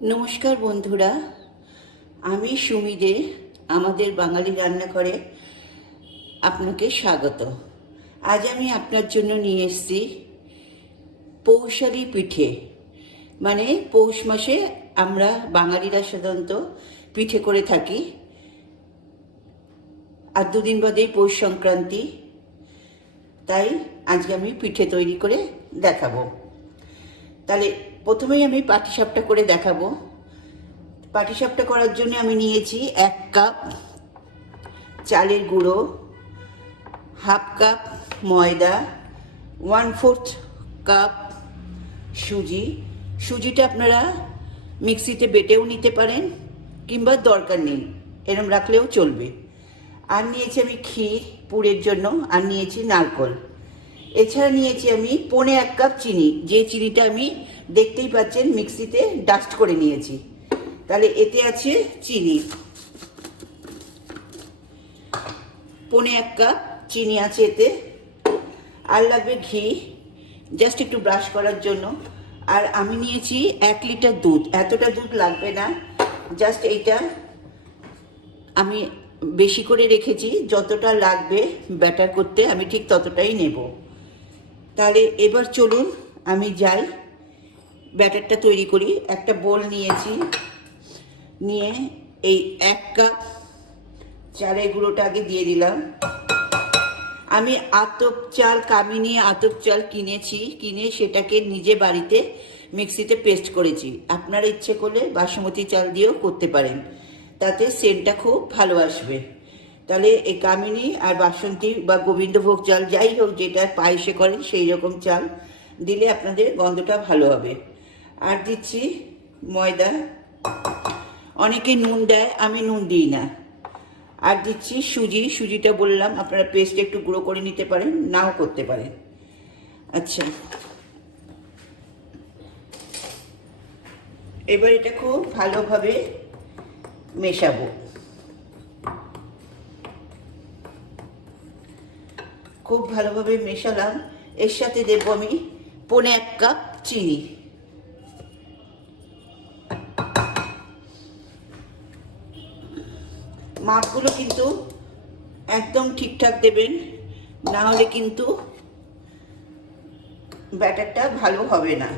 নমস্কার বন্ধুরা, আমি সুমি দে। আমাদের বাঙালি রান্নাঘরে আপনাকে স্বাগত। আজ আমি আপনার জন্য নিয়ে এসেছি পৌষালি পিঠে। মানে পৌষ মাসে আমরা বাঙালিরা সাধারণত পিঠে করে থাকি, আর দুদিন বাদেই পৌষ সংক্রান্তি। তাই আজকে আমি পিঠে তৈরি করে দেখাবো। তাহলে প্রথমেই আমি পাটিসাপটা করে দেখাবো। পাটিসাপটা করার জন্য আমি নিয়েছি 1 কাপ চালের গুঁড়ো, হাফ কাপ ময়দা, 1/4 কাপ সুজি। সুজিটা আপনারা মিক্সিতে বেটেও নিতে পারেন, কিংবা দরকার নেই, এরম রাখলেও চলবে। আর নিয়েছি আমি ক্ষীর পুরের জন্য, আর নিয়েছি নারকোল। এছাড়া নিয়েছি আমি 1/4 কাপ চিনি, যে চিনিটা আমি দেখতেই পাচ্ছেন মিক্সিতে ডাস্ট করে নিয়েছি। তাহলে এতে আছে চিনি, 1/4 কাপ চিনি আছে এতে। আর লাগবে ঘি, জাস্ট একটু ব্রাশ করার জন্য। আর আমি নিয়েছি 1 লিটার দুধ। এতটা দুধ লাগবে না, জাস্ট এইটা আমি বেশি করে রেখেছি। যতটা লাগবে ব্যাটার করতে আমি ঠিক ততটাই নেব। তাহলে এবার চলুন আমি যাই, ব্যাটারটা তৈরি করি। একটা বোল নিয়েছি, নিয়ে এই 1 কাপ চালের গুঁড়োটা আগে দিয়ে দিলাম। আমি আতপ চাল, কামিনী আতপ চাল কিনে সেটাকে নিজে বাড়িতে মিক্সিতে পেস্ট করেছি। আপনারা ইচ্ছে করলে বাসমতি চাল দিয়েও করতে পারেন, তাতে সেন্টটা খুব ভালো আসবে। তাহলে এই কামিনী আর বাসন্তী বা গোবিন্দভোগ চাল, যাই হোক যেটা পায়েসে করেন সেই রকম চাল দিলে আপনাদের গন্ধটা ভালো হবে। আর দিচ্ছি ময়দা, অনেকে নুন দেয়, আমি নুন দিই না। আর দিচ্ছি সুজিটা বললাম আপনারা পেস্ট একটু গুঁড়ো করে নিতে পারেন, নাও করতে পারেন। আচ্ছা, এবার এটা খুব ভালোভাবে মেশাবো। খুব ভালোভাবে মেশালাম। এর সাথে দেবো আমি 1/4 কাপ চিনি। মাপগুলো কিন্তু একদম ঠিকঠাক দেবেন, না হলে কিন্তু ব্যাটারটা ভালো হবে না।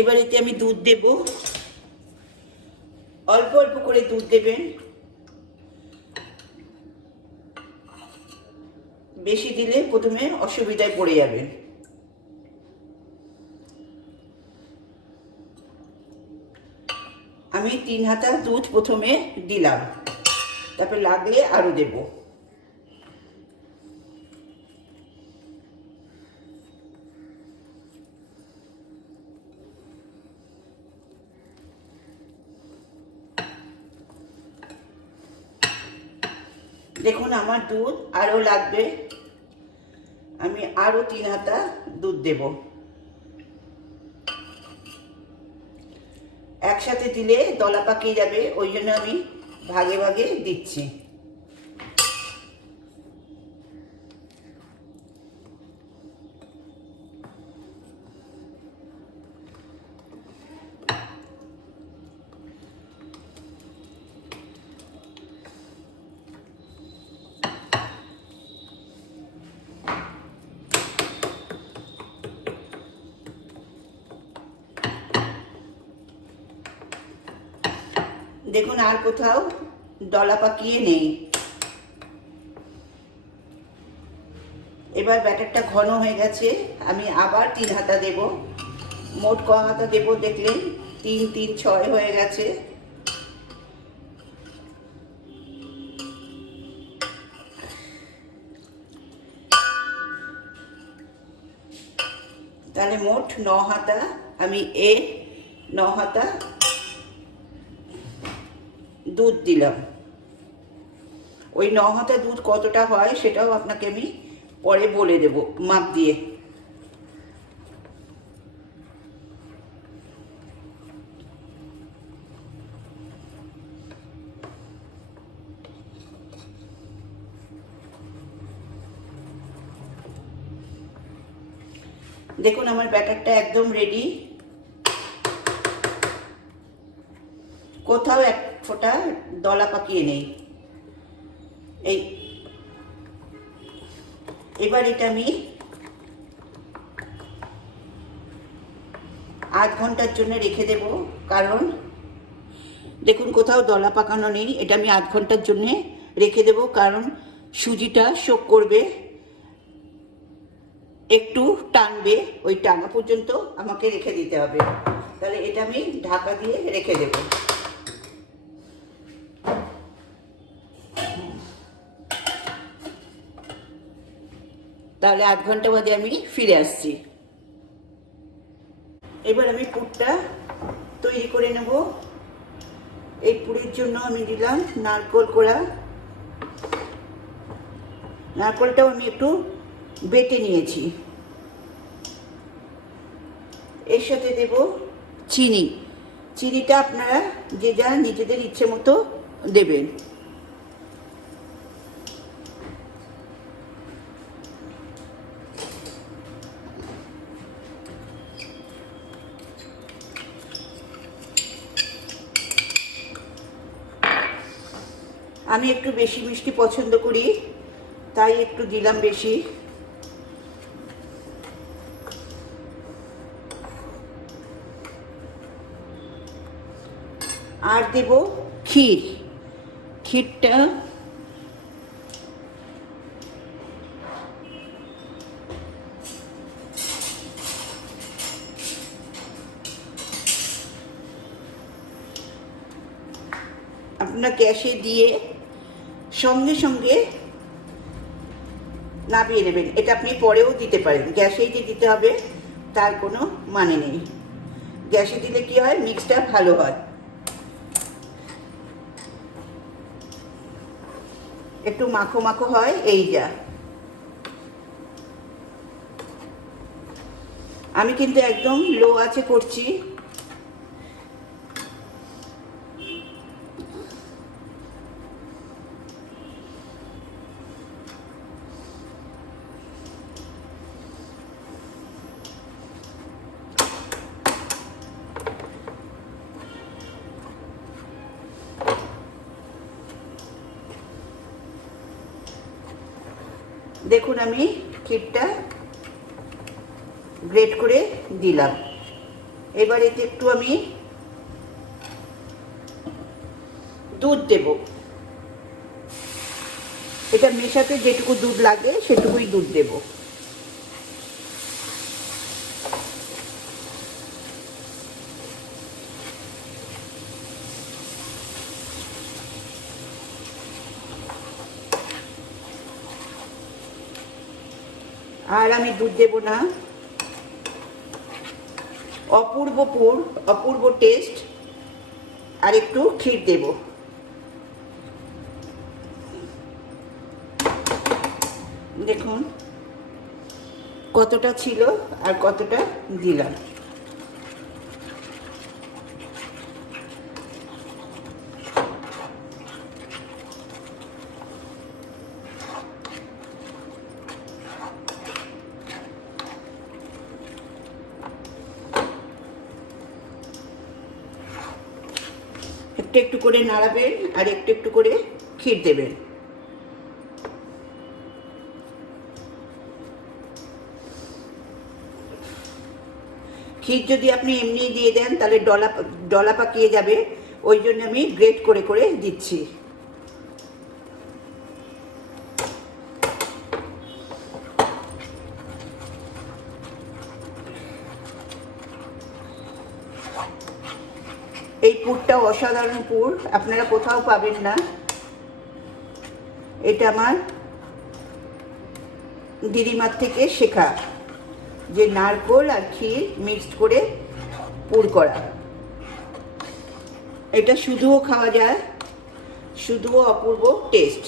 এবার এতে আমি দুধ দেব, অল্প অল্প করে দুধ দেবেন, বেশি দিলে প্রথমে অসুবিধায় পড়ে যাবেন। আমি 3 হাতা দুধ প্রথমে দিলাম, তারপর লাগলে আরো দেব। দেখুন আমার দুধ আরো লাগবে, আমি আরো 3 হাতা দুধ দেব। একসাথে দিলে দলা পাকিয়ে যাবে, ওই জন্য আমি ভাগে ভাগে দিচ্ছি। দেখুন আর কোথাও দলা পাকিয়ে নেই। এবার ব্যাটারটা ঘন হয়ে গেছে, আমি আবার 3 হাতা দেব। মোট ক হাতা দেব দেখলেন, 3 3 6 হয়ে গেছে। তাহলে মোট 9 হাতা, আমি 9 হাতা দুধ দিলাম। ওই 9 হাতা দুধ কতটা হয় সেটাও আপনাকে আমি পরে বলে দেব মাপ দিয়ে। দেখুন আমার ব্যাটারটা একদম রেডি, কোথাও এক ফোঁটা দলা পাকিয়ে নেই। এই এবার এটা আমি আধ ঘন্টার জন্য রেখে দেব, কারণ দেখুন কোথাও দলা পাকানো নেই। এটা আমি আধ ঘন্টার জন্য রেখে দেব, কারণ সুজিটা শোক করবে, একটু টানবে, ওই টানা পর্যন্ত আমাকে রেখে দিতে হবে। তাহলে এটা আমি ঢাকা দিয়ে রেখে দেব। তাহলে আধ ঘন্টা বাদে আমি ফিরে আসছি। এবার আমি পুরটা তৈরি করে নেব। এই পুরের জন্য আমি দিলাম নারকেল কোড়া। নারকেলটাও আমি একটু বেটে নিয়েছি। এর সাথে দেব চিনি। চিনিটা আপনারা যে যা নিজেদের ইচ্ছে মতো দেবেন। আমি একটু বেশি মিষ্টি পছন্দ করি, তাই একটু দিলাম বেশি। আর দেব ক্ষীর। ক্ষীরটা আপনার গ্যাসে দিয়ে সঙ্গে সঙ্গে নামিয়ে নেবেন। এটা আপনি পরেও দিতে পারেন, গ্যাসেই যে দিতে হবে তার কোনো মানে নেই। গ্যাসে দিলে কি হয়, মিক্সটা ভালো হয়। একটু মাখো মাখো হয়, এই যা। আমি কিন্তু একদম লো আঁচে করছি। দেখুন আমি ক্ষীরটা গ্রেট করে দিলাম। এবার এতে একটু আমি দুধ দেব। এটা মেশাতে যেটুকু দুধ লাগে সেটুকুই দুধ দেব। আর আমি দুধ দেব না। অপূর্ব পুর, অপূর্ব টেস্ট। আর একটু ক্ষীর দেব। দেখুন কতটা ছিল আর কতটা দিলাম। একটু একটু করে নাড়াবেন আর একটু একটু করে ক্ষীর দেবেন। ক্ষীর যদি আপনি এমনি দিয়ে দেন তাহলে ডলা পাকিয়ে যাবে, ওই জন্য আমি গ্রেট করে করে দিচ্ছি। এই পুরটা অসাধারণ পুর, আপনারা কোথাও পাবেন না। এটা আমার দিদিমার থেকে শেখা, যে নারকেল আর ক্ষীর মিক্সড করে পুর করা। এটা শুধুও খাওয়া যায়, শুধুও অপূর্ব টেস্ট।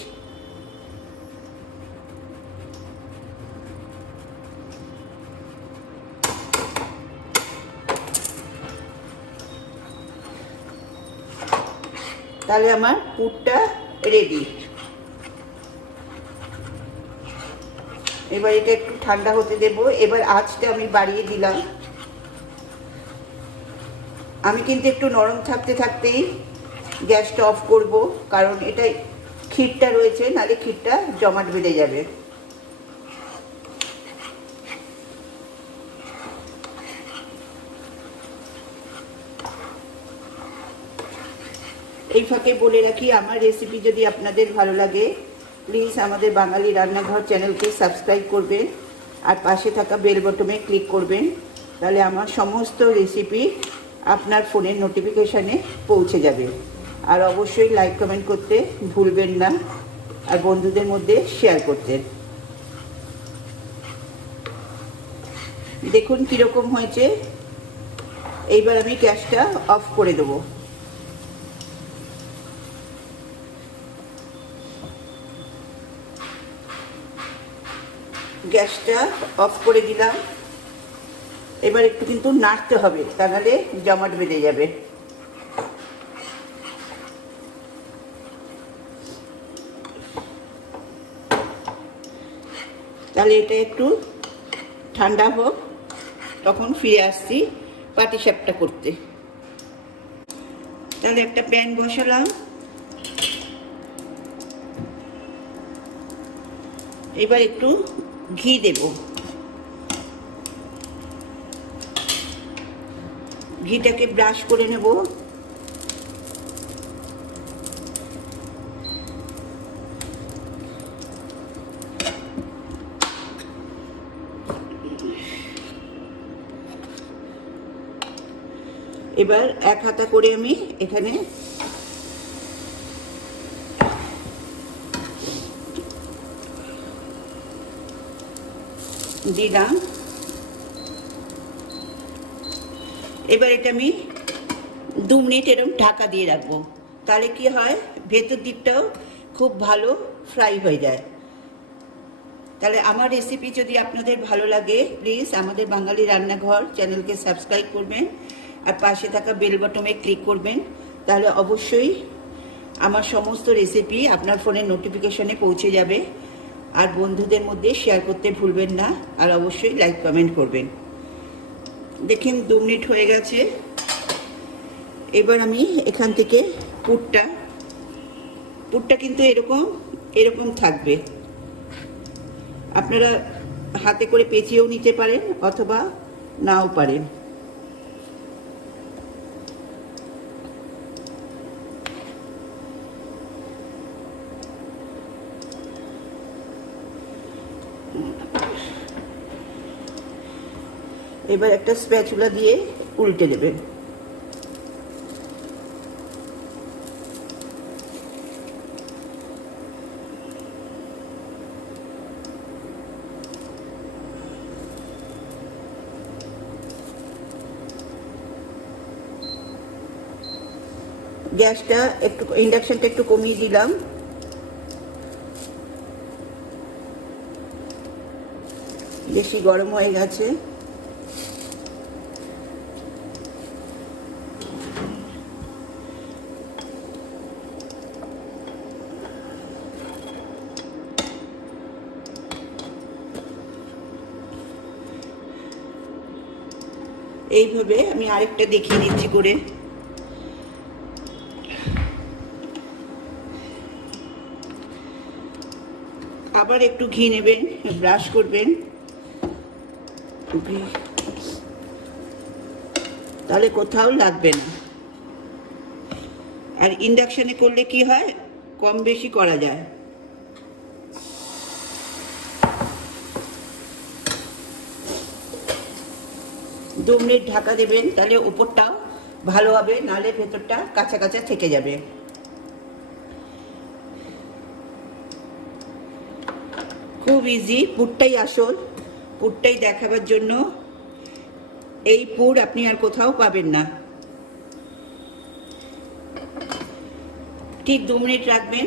তাহলে আমার পুরটা রেডি। এবার এটা একটু ঠান্ডা হতে দেব। এবার আঁচটা আমি বাড়িয়ে দিলাম। আমি কিন্তু একটু নরম থাকতে থাকতেই গ্যাসটা অফ করব, কারণ এটা ক্ষীরটা রয়েছে, নাহলে ক্ষীরটা জমাট বেঁধে যাবে। এই ফাঁকে বলে রাখি, আমার রেসিপি যদি আপনাদের ভালো লাগে প্লিজ আমাদের বাঙালি রান্নাঘর চ্যানেলকে সাবস্ক্রাইব করবেন আর পাশে থাকা বেল বটনে ক্লিক করবেন, তাহলে আমার সমস্ত রেসিপি আপনার ফোনের নোটিফিকেশানে পৌঁছে যাবে। আর অবশ্যই লাইক কমেন্ট করতে ভুলবেন না, আর বন্ধুদের মধ্যে শেয়ার করতে। দেখুন কীরকম হয়েছে। এইবার আমি গ্যাসটা অফ করে দেবো। গ্যাসটা অফ করে দিলাম। এবার একটু কিন্তু নাড়তে হবে, তাহলে জমাট বেঁধে যাবে। তাহলে এটা একটু ঠান্ডা হোক, তখন ফিরে আসছি পাটিসাপটা করতে। তাহলে একটা প্যান বসালাম। এবার একটু ঘি দেব। ঘিটাকে ব্রাশ করে নেব। এবার এক হাতা করে আমি এখানে দিলাম। এবার এটা আমি 2 মিনিট এরকম ঢাকা দিয়ে রাখবো। তাহলে কি হয়, ভেতর দিকটাও খুব ভালো ফ্রাই হয়ে যায়। তাহলে আমার রেসিপি যদি আপনাদের ভালো লাগে প্লিজ আমাদের বাঙালি রান্নাঘর চ্যানেলকে সাবস্ক্রাইব করবেন আর পাশে থাকা বেল বটনে ক্লিক করবেন, তাহলে অবশ্যই আমার সমস্ত রেসিপি আপনার ফোনের নোটিফিকেশনে পৌঁছে যাবে। আর বন্ধুদের মধ্যে শেয়ার করতে ভুলবেন না, আর অবশ্যই লাইক কমেন্ট করবেন। দেখেন 2 মিনিট হয়ে গেছে। এবার আমি এখান থেকে পুরটা কিন্তু এরকম থাকবে। আপনারা হাতে করে পেঁচিয়েও নিতে পারেন অথবা নাও পারেন। এবার একটা স্প্যাচুলা দিয়ে উল্টে দেবেন। গ্যাসটা একটু, ইন্ডাকশনটা একটু কমিয়ে দিলাম। বেশি গরম হয়ে গেছে। এইভাবে আমি আরেকটা দেখিয়ে দিচ্ছি করে। আবার একটু ঘি নেবেন, ব্রাশ করবেন, তাহলে কোথাও লাগবে না। আর ইন্ডাকশনে করলে কি হয়, কম বেশি করা যায়। দু মিনিট ঢাকা দেবেন, তাহলে উপরটাও ভালো হবে, নাহলে ভেতরটা কাঁচা কাঁচা থেকে যাবে। খুব ইজি, পুরটাই আসল, পুরটাই দেখাবার জন্য। এই পুর আপনি আর কোথাও পাবেন না। ঠিক 2 মিনিট রাখবেন,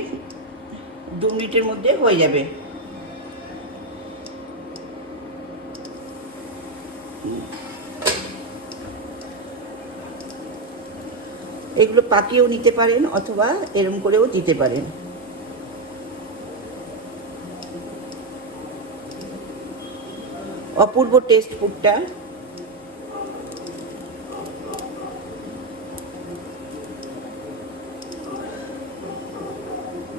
2 মিনিটের মধ্যে হয়ে যাবে। এগুলো পাকিয়েও নিতে পারেন অথবা এরম করেও দিতে পারেন। অপূর্ব টেস্ট পুরটা।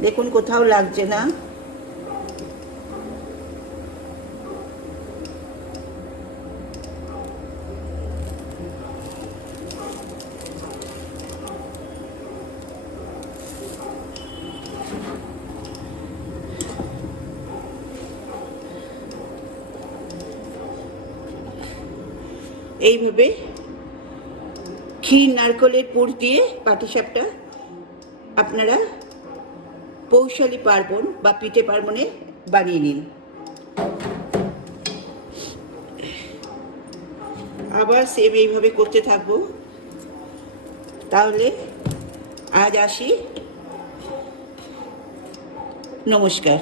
দেখুন কোথাও লাগছে না। এইভাবে ক্ষীর নারকেলের পুর দিয়ে পাটিসাপটা আপনারা পৌষালি পার্বণ বা পিঠে পার্বণে বানিয়ে নিন। আবার সেম এইভাবে করতে থাকবো। তাহলে আজ আসি, নমস্কার।